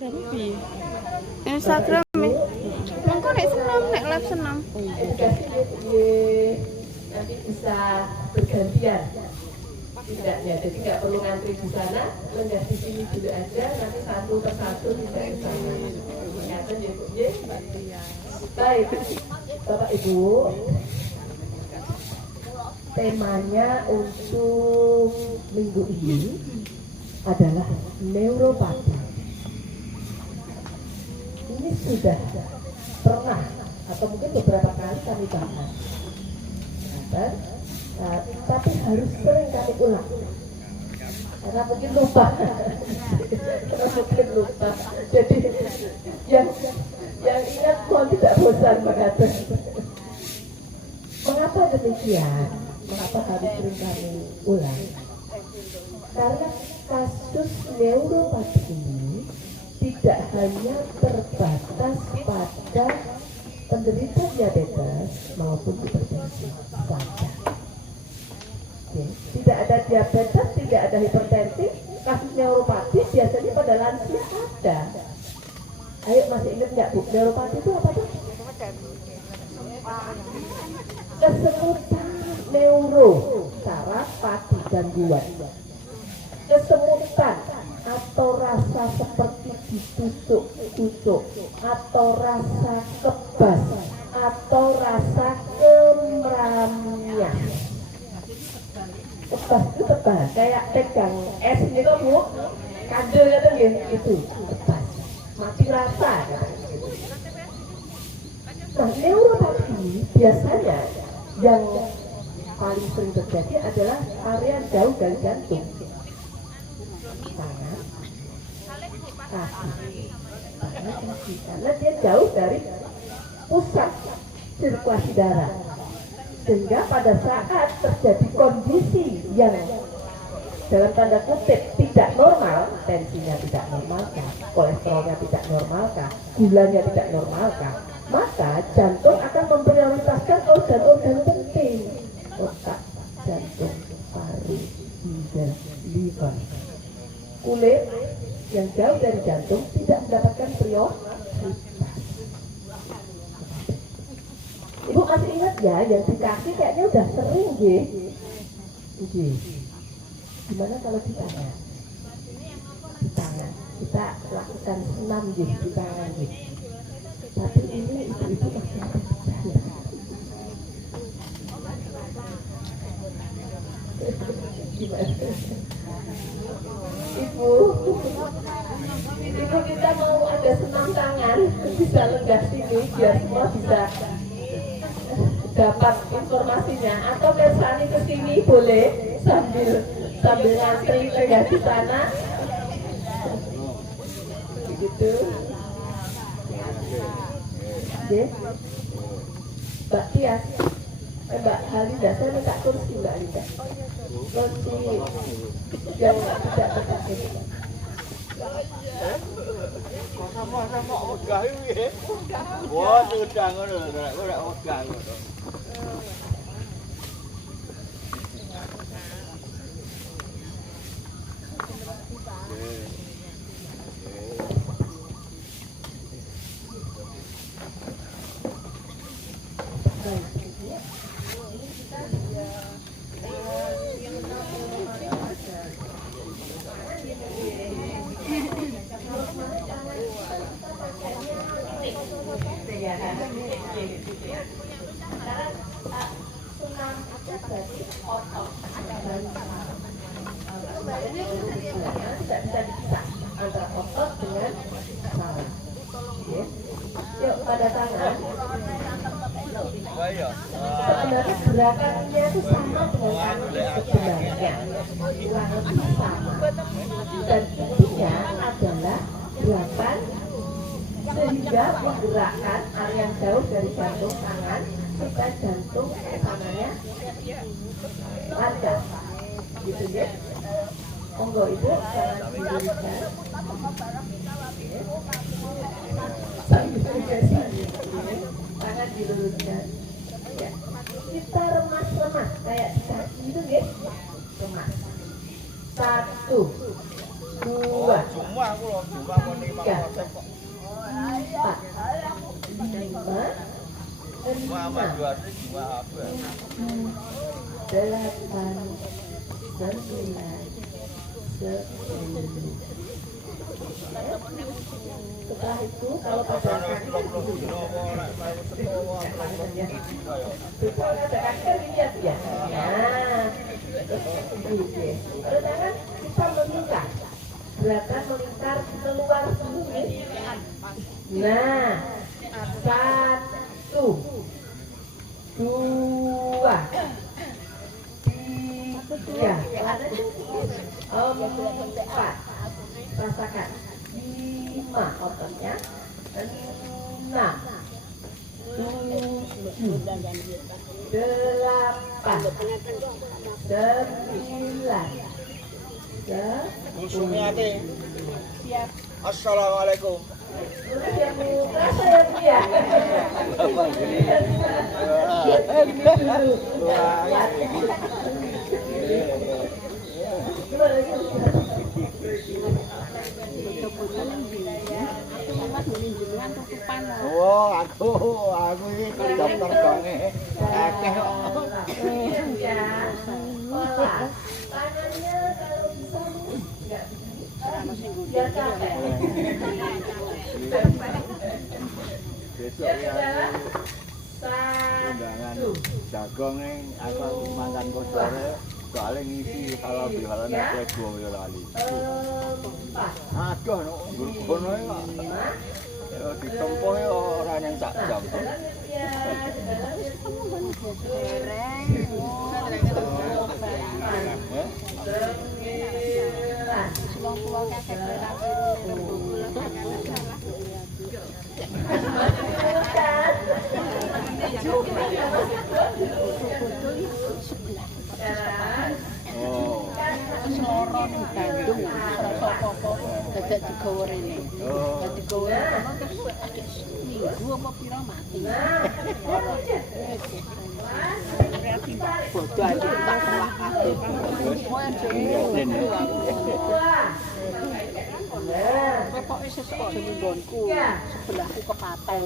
Instagram piye? Instagram mengko nek senam, nek live senam. Nanti bisa bergantian. Tidaknya, jadi nggak perlu ngantri di sana, mendah di sini dulu aja, nanti satu persatu bisa ke sana. Kelihatan ya Bu? Baik, Bapak Ibu, temanya untuk minggu ini adalah neuropati. Ini sudah pernah atau mungkin beberapa kali kami bahas, tapi harus sering kami ulang karena mungkin lupa. Jadi yang ingat mohon tidak bosan mengatakan. Mengapa demikian? Mengapa harus sering kami ulang? Karena kasus neuropati ini tidak hanya terbatas pada penderita diabetes maupun hipertensi saja. Tidak ada diabetes, tidak ada hipertensi, kasus neuropati biasanya pada lansia ada. Ayo masih ingat nggak Bu, neuropati itu apa tuh? Kesemutan neuro, saraf, pati, gangguan. Kesemutan atau rasa seperti ditusuk-tusuk, atau rasa kebas, atau rasa kemramian. Kebas itu tebal, kayak pegang es ini kok Bu, kandel kan gitu, kebas, mati rasa. Nah, neuropati biasanya yang paling sering terjadi adalah area jauh dari jantung, tangan, kaki, karena dia jauh dari pusat sirkulasi darah. Sehingga pada saat terjadi kondisi yang dalam tanda kutip tidak normal, tensinya tidak normal, kolesterolnya tidak normal, gulanya tidak normal, maka jantung akan memprioritaskan organ-organ penting, otak, jantung, paru, ginjal, liver. Kulit yang jauh dari jantung tidak mendapatkan prioritas. Ibu masih ingat ya, yang di kaki kayaknya udah sering Gimana kalau di tangan? Di tangan kita lakukan senam di tangan Tapi ini ibu-ibu masih ada gejala. Gimana? Ibu kita mau ada senam tangan, bisa lenggah sini biar semua bisa dapat informasinya, atau kesani ke sini boleh sambil ngantri lenggah di sana. Begitu. Oke. Mbak Tias, Mbak Halinda, saya minta kursi Mbak Halinda. Kursi yang tidak terpakai. Sama-sama wegah iki. Wah, sudah ngono lho, ora wegah ngono. Tidak bisa dipisah antara otot dengan saraf. Yuk pada tangan. Sebenarnya gerakannya itu sama dengan kaki sebenarnya, kurang lebih sama. Dan intinya adalah gerakan sehingga menggerakkan area yang jauh dari jantung tangan supaya jantung tangannya lancar, gitu ya. Monggo Ibu, jangan diluruskan. Tangan diluruskan. Ya. Kita remas-remas kayak di kaki itu ya. Remas. 1, 2, tiga, empat, lima, Muhammad enam, juara cuma apa? 8, 9, 10. Setelah itu kalau pada kaki itu ada kaki lihat ya. Nah, gitu. Kalau tangan kita melingkar, gerakan melingkar keluar sini. Nah, 1, 2, 3, 4, rasakan 5 ototnya, 6, 7, 8, 9, Sumiati. Assalamualaikum. yang muka saya dia. Oh, aku ini dokter bange. Akeh kok. Ya, olah. Tangannya kalau bisa enggak biar capek. Besok ya undangan jagung ning aku mangan kosore soalnya ngisi kalau bihalan aku dua yo lali. 4, Aduh no ngono kok. Ditempuh ora yang sak jam. Oh. Seloro ning Bandung, rasa apa-apa dadak digawa rene. Oh. Digawa kono terus ada minggu apa pira mati. Berarti bodoh aja tak salah kabeh. Kowe aja ngono. Pokoke sesuk jeneng nggonku sebelahku kepaten.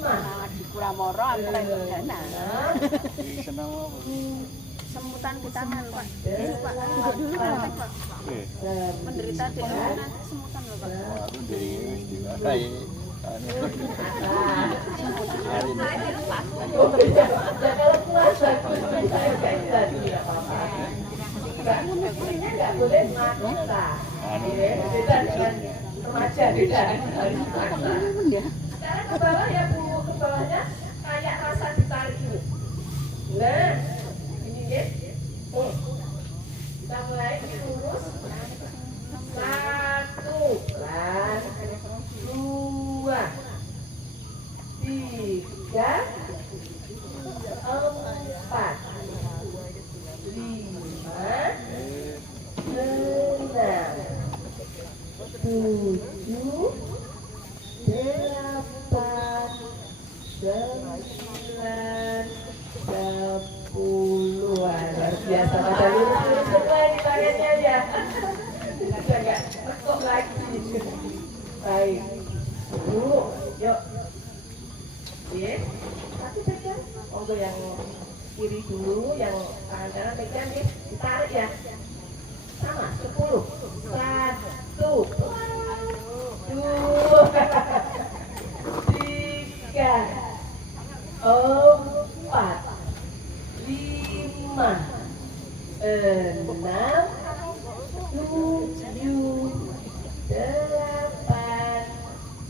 5, Di Kuramoro antara Dana. Seneng apa? Semutan di tangan, Pak. Pak, dulu 8, Pak. Menderita di semutan lho, Pak. Aku dhewe wis diwarai. kalau puasa saya kayak tadi ya apa-apa. Enggak boleh maksa. Beda dengan remaja, beda. Sekarang ke bawah ya Bu, ke bawahnya kayak rasa ditarik dulu. Nah, ini ya. Kita mulai lurus. 1, 2, 3, 4, 5, 6, 7, 8, 9, 10. Wah, luar biasa. Pada lurus-lurus semua ini tangannya ya. Sudah nggak tekuk lagi. Baik. Dulu, yuk. Oke. Tapi pegang. Untuk yang kiri dulu, yang tangan kanan pegang nih. Ditarik ya. Sama, 10. 1, 2, 3, 4, 5, 6, 7, 8,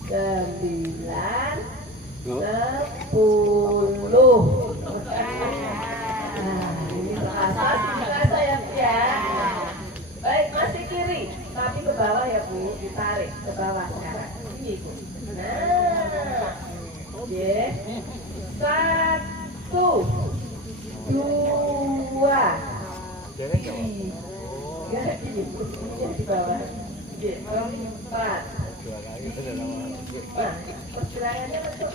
9, 10. Ini terasa ya. Baik, masih kiri, tapi ke bawah ya Bu, ditarik ke bawah sekarang. Ini Bu. Nah, oke. 1, 2, 3, ini di bawah. 4. Nah, pergerakannya masuk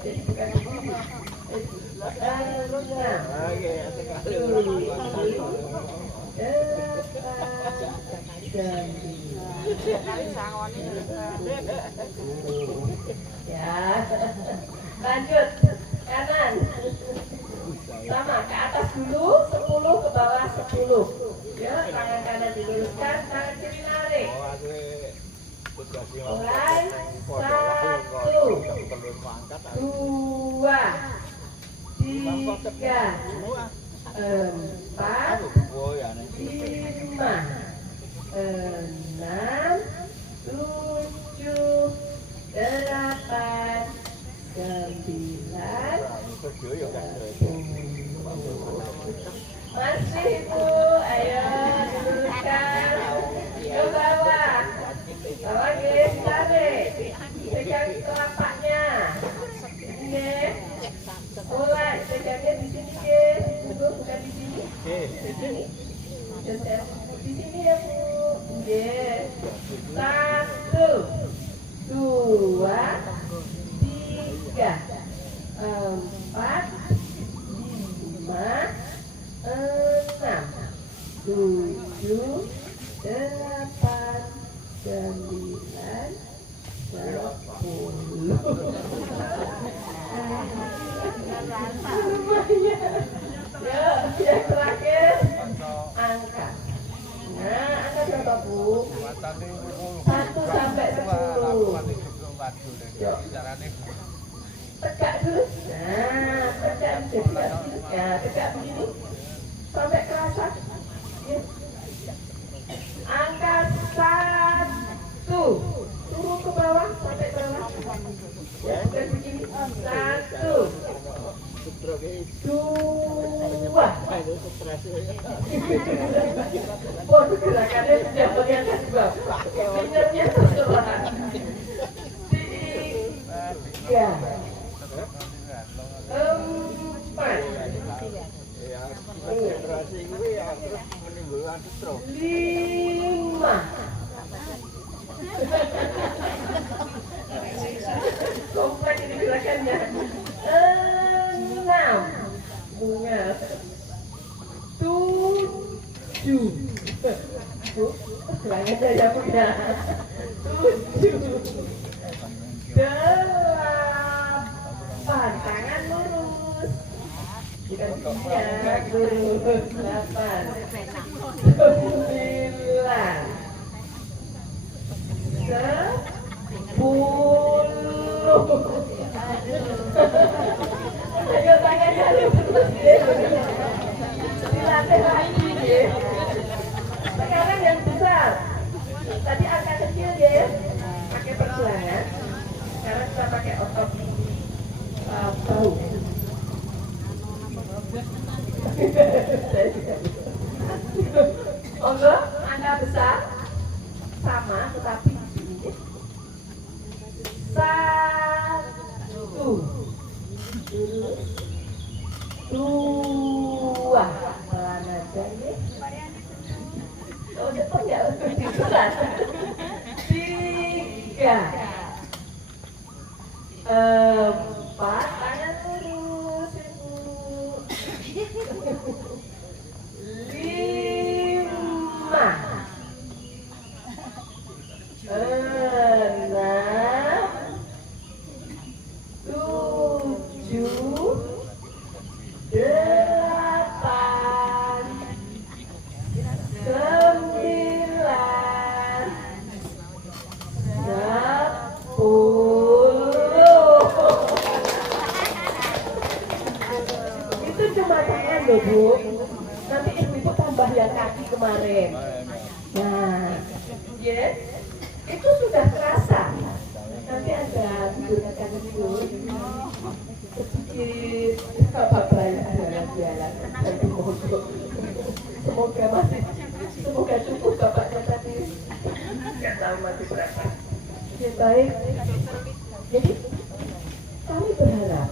jadi bukan ini. 6, 7, 8, Ya, lanjut kanan, sama ke atas dulu 10 ke bawah 10. Ya, tangan kanan diluruskan, tangan kiri narik. Mulai 1, 2, 3, 4, 5, 6, 7, 8, 9, masih Ibu, ayo diluruskan ke bawah. Bawah guys, tarik, pegang kelapaknya. Ini, mulai pegangnya di sini guys, bukan di sini. Di sini ya Bu. Yes. 1, 2, 3, 4, 5, 6, 7, 8, 9, 10. Ya, yang terakhir angka. Nah, angka berapa Bu? 1 sampai 10. Tegak dulu. Nah, tegak dulu. Ya, tegak begini. Sampai kerasa. Ya. Angka 1. Turun ke bawah sampai bawah. Ya, dan begini. 1, 2. Oh, gerakannya sudah kelihatan Bapak. Fingernya terserah. 3, 4, 5. Komplek ini gerakannya. 6. Bunga. 7. Selanjutnya ya punya. 7. 8. Tangan lurus. Kita punya lurus. 8. 9. 10. Ayo tangannya lurus. Dilatih lagi ya. Sekarang yang besar. Tadi angka kecil ya. Pakai pergelangan. Sekarang kita pakai otot bahu. Monggo, angka besar sama tetapi begini. 1, 2, pelan aja ya. Oh, depan ya, berat. 3, 4, tangan lurus Ibu. 5, 6, 7, 8, 9, 10. Itu cuma tangan loh Bu. Nanti ibu-ibu tambah yang kaki kemarin. Nah, yes, itu sudah terasa. Nanti ada tidurnya kan itu sedikit jalan-jalan. Semoga cukup bapaknya tadi. Nggak tahu masih berapa. Ya, baik. Jadi kami berharap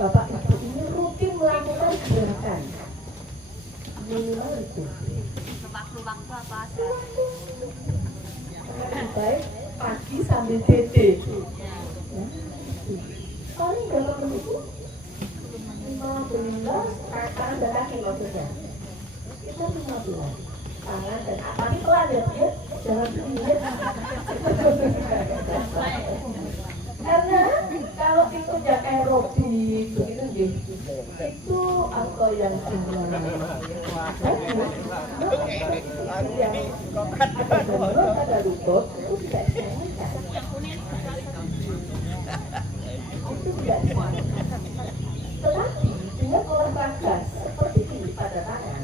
Bapak Ibu ini rutin melakukan gerakan minimal itu. Baik, pagi sambil dede. Paling berapa menit itu? 15, tangan dan kaki maksudnya. Kita 15. Tangan dan kaki pelan ya, jangan dilihat. Karena kalau itu yang aerobik begitu nggih, itu apa yang pada lutut itu tidak tetapi dengan olahraga seperti ini pada tangan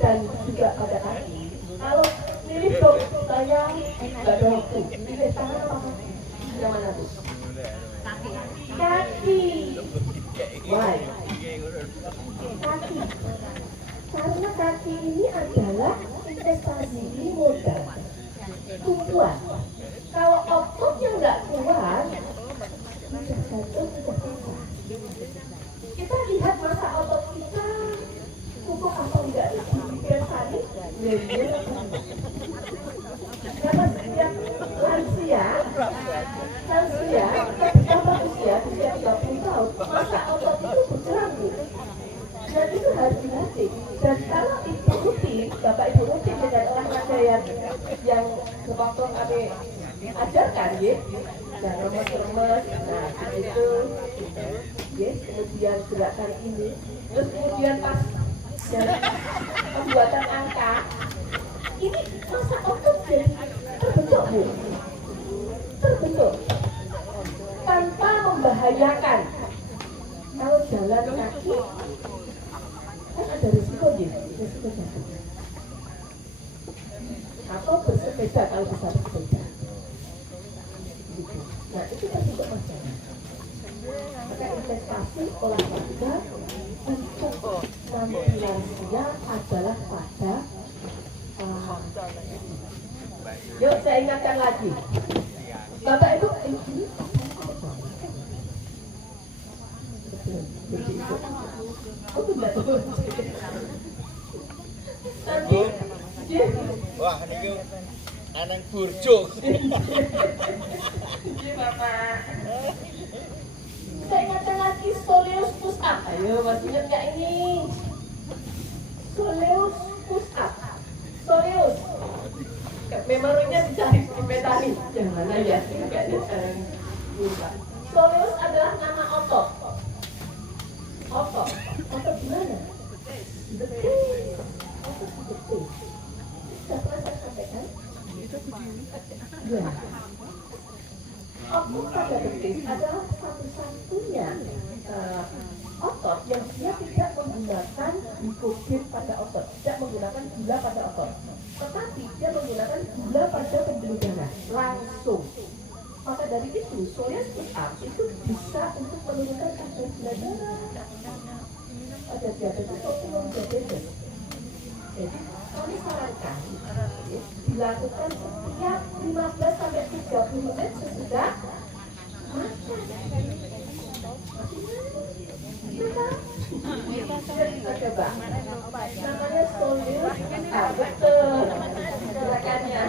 dan juga pada kaki, kalau milih dok saya nggak ada waktu, milih tangan apa kaki? Yang mana tuh? Kaki. Why? Kaki. Karena kaki ini adalah investasi modal tumbuhan. Kalau ototnya nggak kuat, mudah jatuh, mudah patah. Kita lihat masa otot kita kukuh atau enggak dipikir tadi, karena setiap lansia tambah usia 30 tahun, masa otot itu berkurang, Bu. Dan itu harus dilatih. Dan kalau itu rutin, Bapak Ibu rutin dengan olahraga yang Bapak kami ajarkan, ya, yang remes-remes, nah itu, ya, kemudian gerakan ini, terus kemudian pas pembuatan angka, ini masa otot jadi terbentuk, Bu, terbentuk tanpa membahayakan. Kalau jalan kaki kan ada risiko, ya, risiko jatuh. Atau bersepeda kalau bisa bersepeda. Nah, itu terbentuk masalah. Maka investasi olahraga untuk nanti lansia adalah pada yuk saya ingatkan lagi, Bapak Ibu ini Wah, ini anak burjuk. Saya ingatkan lagi soleus push up. Ayo, masih ingat nggak ini? Soleus push up. Soleus. Memorinya dicari di petani. Yang mana ya? Nggak lupa. Soleus adalah nama otot. Otot. Otot di mana? Betul. Otot betul. Sudah pernah saya sampaikan? Ya. Otot pada betis adalah satu-satunya otot yang dia tidak menggunakan glikogen pada otot, tidak menggunakan gula pada otot, tetapi dia menggunakan gula pada pembuluh darah langsung. Maka dari itu, soleus push up itu bisa untuk menurunkan kadar gula darah pada diabetes maupun diabetes. Jadi kami sarankan dilakukan setiap 15 sampai 30 menit sesudah makan. Kita coba. Namanya soleus. Betul. Gerakannya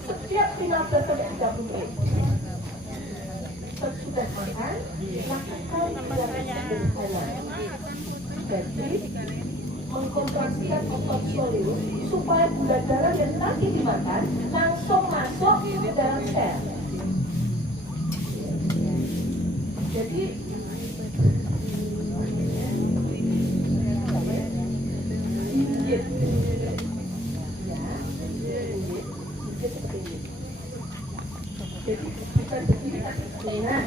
setiap 15 sampai 30 menit. Sesudah makan, lakukan gerakan sederhana. Jadi mengkontraksikan otot soleus supaya gula darah yang tadi dimakan langsung masuk ke dalam sel. Jadi gigit, ya, gigit seperti ini. Jadi bukan begini tapi nah.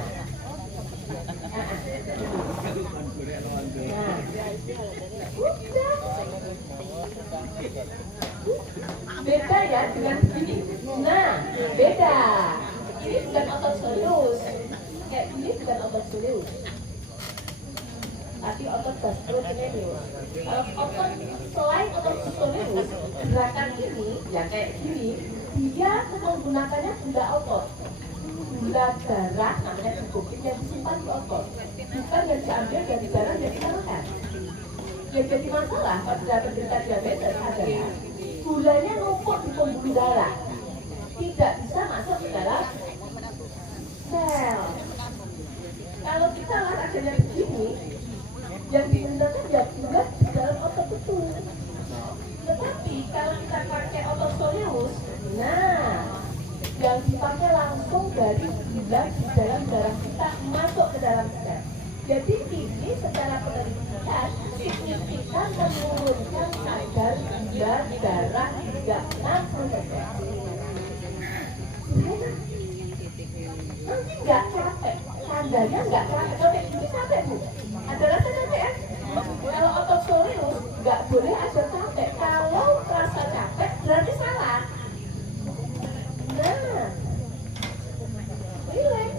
Beda ya dengan begini. Nah, beda. Ini bukan otot soleus. Kayak ini bukan otot soleus. Tapi otot gastrocnemius. Kalau otot selain otot soleus, gerakan ini yang kayak gini, dia menggunakannya gula otot. Gula darah namanya glikogen yang disimpan di otot, bukan yang diambil dari darah yang kita makan. Yang jadi masalah pada penderita diabetes adalah gulanya numpuk di pembuluh darah, tidak bisa masuk ke dalam sel. Kalau kita olahraganya begini, yang digunakan ya gula di dalam otot itu. Tetapi kalau kita pakai otot soleus, nah Nanti nggak capek, tandanya nggak capek. Oke, ini capek Bu. Ada rasa capek ya? Kalau otot soleus nggak boleh ada capek. Kalau rasa capek berarti salah. Nah, relax.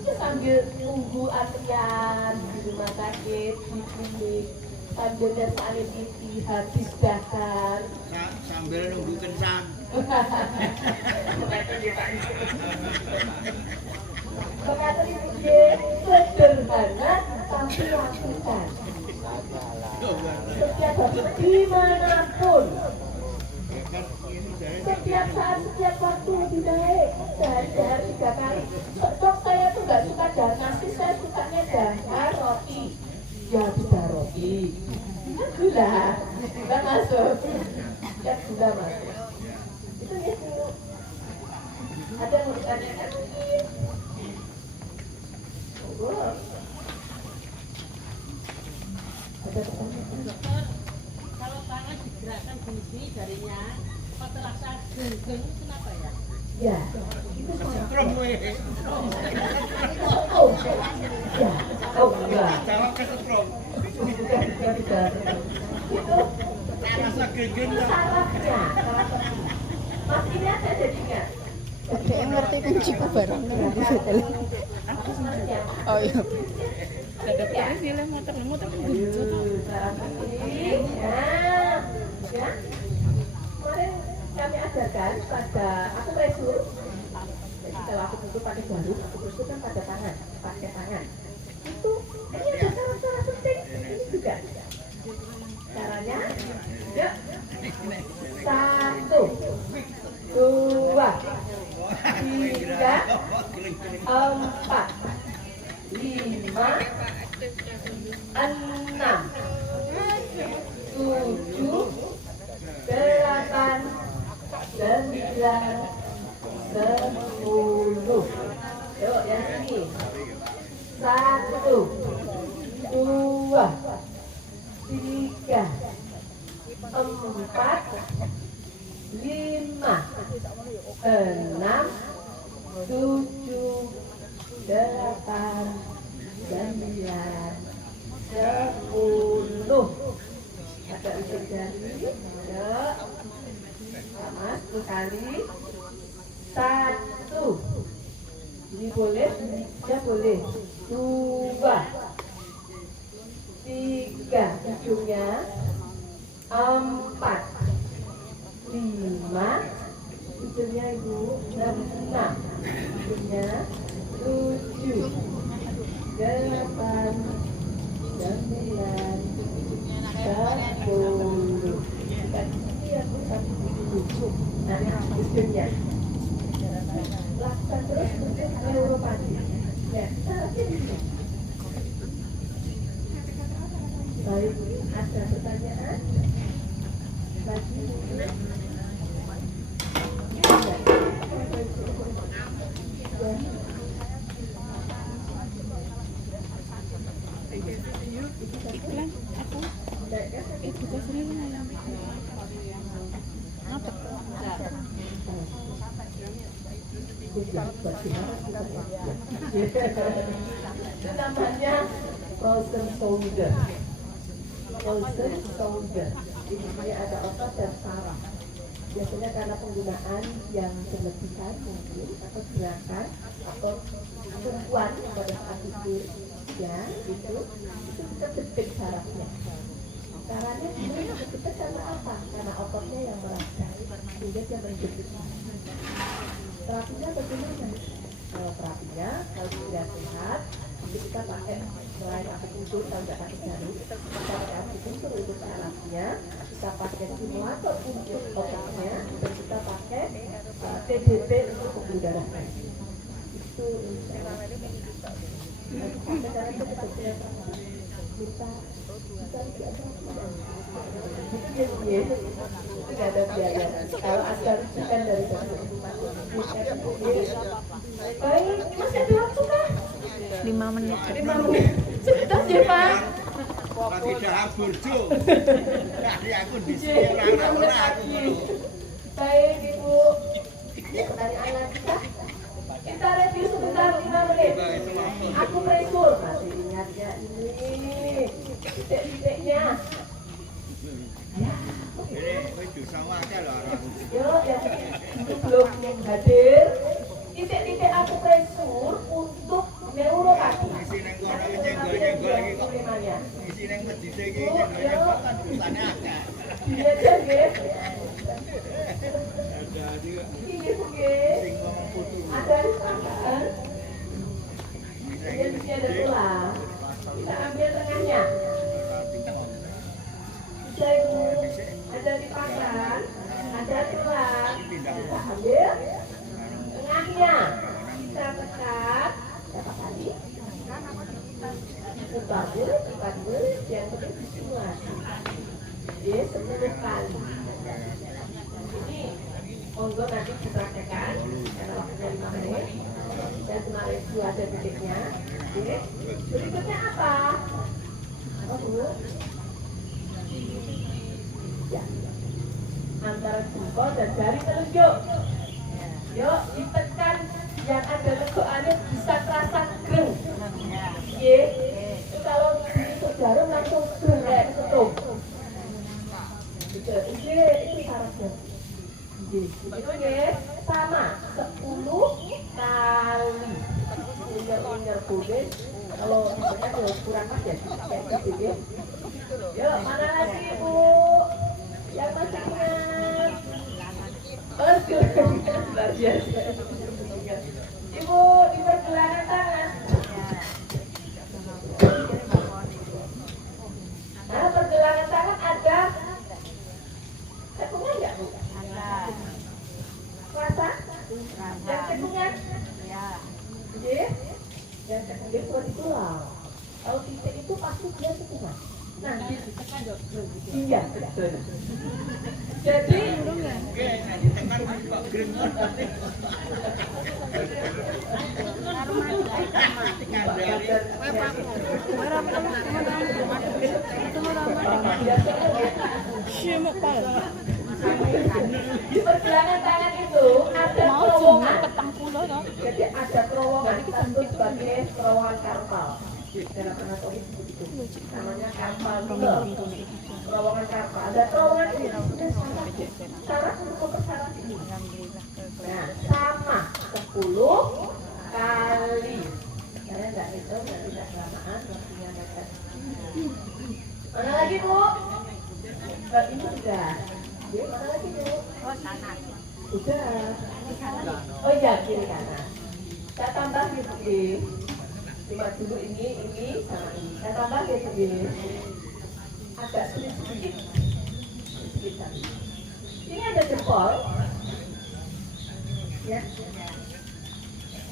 Itu sambil tunggu antrian di rumah sakit, di klinik, sambil nyesali TV, habis bakar. Sambil nunggu kencang. Mengatakan itu sederhana tapi lakukan. Setiap hari dimanapun, setiap saat, setiap waktu lebih baik. Sehari 3 kali. Dok, saya tuh nggak suka dahar nasi, saya sukanya dahar roti. Ya bisa roti. Gula, nggak masuk. Ya gula masuk. Itu ya dulu. Ada yang mau ditanyakan mungkin? Oh. Ada pertanyaan? Kalau tangan digerakkan gini jarinya, kok terasa geng-geng kenapa ya? Ya, itu Setrum gue. oh, ya, oh enggak. Jawab ke setrum. Bukan tidak. Itu Rasa gegen. salahnya. Mas ini ada jadinya. Dia ngerti kunciku bareng nang hotel. Oh iya. Ada polisi lah muter-muter genjot. Ya. Kemarin kami ajarkan pada aku presur. Jadi kalau aku tentu pakai jarum, aku presur kan pada tangan, pakai tangan. Itu ini ada cara-cara penting. Ini juga. Caranya, yuk. 1, 2, 3, 4, 5, 6, 7, 8, 9, 10. Yuk yang sini. 1, 2, 3, 4, 5, 6, 7, 8, 9, 10. Ada ujung jari. Ya. Sama 10 kali. 1. Ini boleh, ya boleh. 2, 3 ujungnya. 4, 5 ujungnya Ibu. 6 ujungnya. 7, 8, 9, 10. Kasih aku satu dulu. Nah, ujungnya. Lakukan terus untuk neuropati. Ya, baik, ada pertanyaan? Lagi? Iklan aku edukasinya lumayan. Apa? Itu namanya frozen shoulder. Frozen shoulder. Ini ada otot dan saraf. Biasanya karena penggunaan yang berlebihan mungkin atau gerakan atau tumpuan pada saat itu ya itu kita detik sarafnya. Caranya kita detik karena apa? Karena ototnya yang merangsang sehingga dia mendetik. Terapinya bagaimana? Terapinya kalau tidak sehat itu kita pakai selain akupuntur kalau tidak pakai jarum kita pakai akupuntur untuk sarafnya, kita pakai simulator untuk otaknya dan kita pakai TDP untuk pembuluh darahnya. Itu sekarang kita bekerja kita itu tidak ada biaya. Kalau ada rujukan dari dokter. Baik, masih ada waktu kah? 5 menit. 5 menit. Sebentar ya Pak. Tidak burjo. Tadi aku di J, sini 5 orang menit aku lagi. ngono. Baik Ibu. Pertanyaan lagi kah? Kita review sebentar 5 menit. Aku pressur. Masih ingat ya ini. Titik-titiknya. Ini wis sama akeh lho aku. Yo, yang belum hadir. Titik-titik aku pressur untuk neuropati. Isi nang kono iki nyenggol-nyenggol iki kok. Primanya. Isi nang masjid iki nyenggol-nyenggol kan rusane akeh. Iya, nggih. Jadi Ini nggih. sing ngomong putu. Ada di tangan. Kemudian di sini ada tulang. Kita ambil tengahnya. Bisa Ibu. Ada di pangkal. Ada tulang. Kita ambil tengahnya. Kita tekan. Berapa kali? 4 kali. Yang penting disimulasi. Jadi 10 kali. Ini monggo nanti dipraktekkan karena waktunya 5 menit dan kemarin itu ada titiknya. Oke. Berikutnya apa? Apa Bu? Ya. Antara jempol dan jari telunjuk. Yuk ditekan yang ada legokannya bisa terasa greng. Oke. Kalau ditusuk jarum langsung greng kayak ketup. Itu syaratnya. Itu ya sama 10 kali. Unyer boleh. Kalau misalnya kurang pas ya kayak gitu ya. Yuk mana lagi Ibu? Yang masih ingat? Luar biasa. Ibu di pergelangan tangan. Nah pergelangan tangan ada cekungan nggak Bu? Rasa? Yang cekungan? Oke. Yang cekungan buat tulang. Kalau titik itu pasti dia cekungan. Nah, iya betul. Jadi Oke, nanti tekan kok grengor. di pergelangan tangan itu ada terowongan. Jadi ada terowongan satu sebagai terowongan karpal. Dalam anatomi seperti itu. Namanya karpal tunnel. Terowongan karpal. Ada terowongan ini sudah syarat untuk mempersyarat ini. Nah, sama 10 kali. Saya nggak itu, nanti tidak kelamaan waktunya dapat. Mana lagi Bu? Ini sudah. Oke, mana lagi Bu? Sudah. Oh iya, kiri kanan. Saya tambah gitu. Cuma dulu ini sama ini. Saya tambah gitu. Agak sulit sedikit. Ini ada jempol. Ya.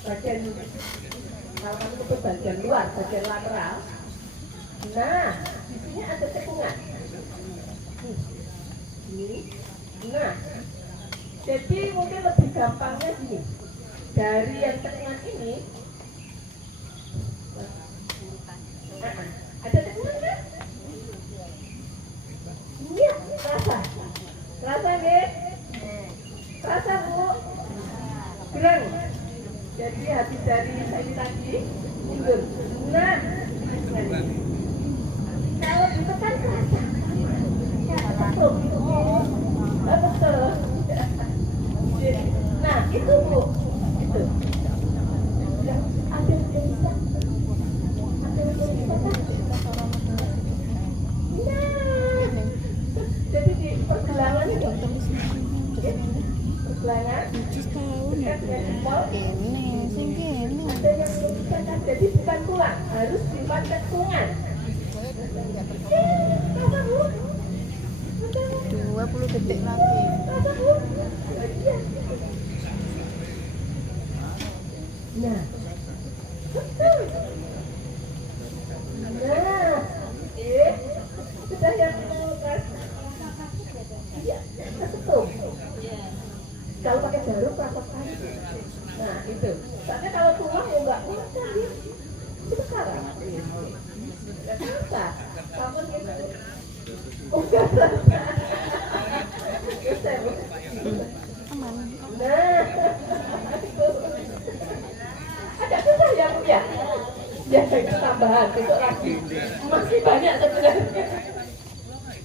Bagian kalau kamu itu bagian luar, bagian lateral. Nah, di sini ada cekungan. Ini. Nah, jadi mungkin lebih gampangnya gini. Dari yang cekungan ini, ada cekungan kan? Iya, rasa nih, rasa Bu, gereng. Jadi habis dari saya tadi mundur. Nah, kalau ditekan kerasa, betul. Nah itu Bu, itu. Ada yang bisa, kan? Nah, jadi di pergelangan itu, pergelangan, dekat dengan jempol. Ada yang bisa kan? Jadi bukan tulang, harus simpan cekungan. Rasa Bu, 20 detik lagi. rasa Bu. Nah, betul. Nah, sudah yang kas. Iya, kesetup. Kalau pakai jarum rapat kali. Nah, itu. Soalnya kalau tulang ya enggak kuat kan dia. Itu sekarang. Enggak bisa. Kamu Aman. Nah, agak susah ya Bu ya. Ya itu tambahan besok lagi. Masih banyak sebenarnya.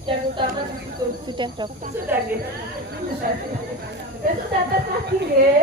Yang utama di situ. Sudah dokter. Sudah gitu. Besok datang lagi ya.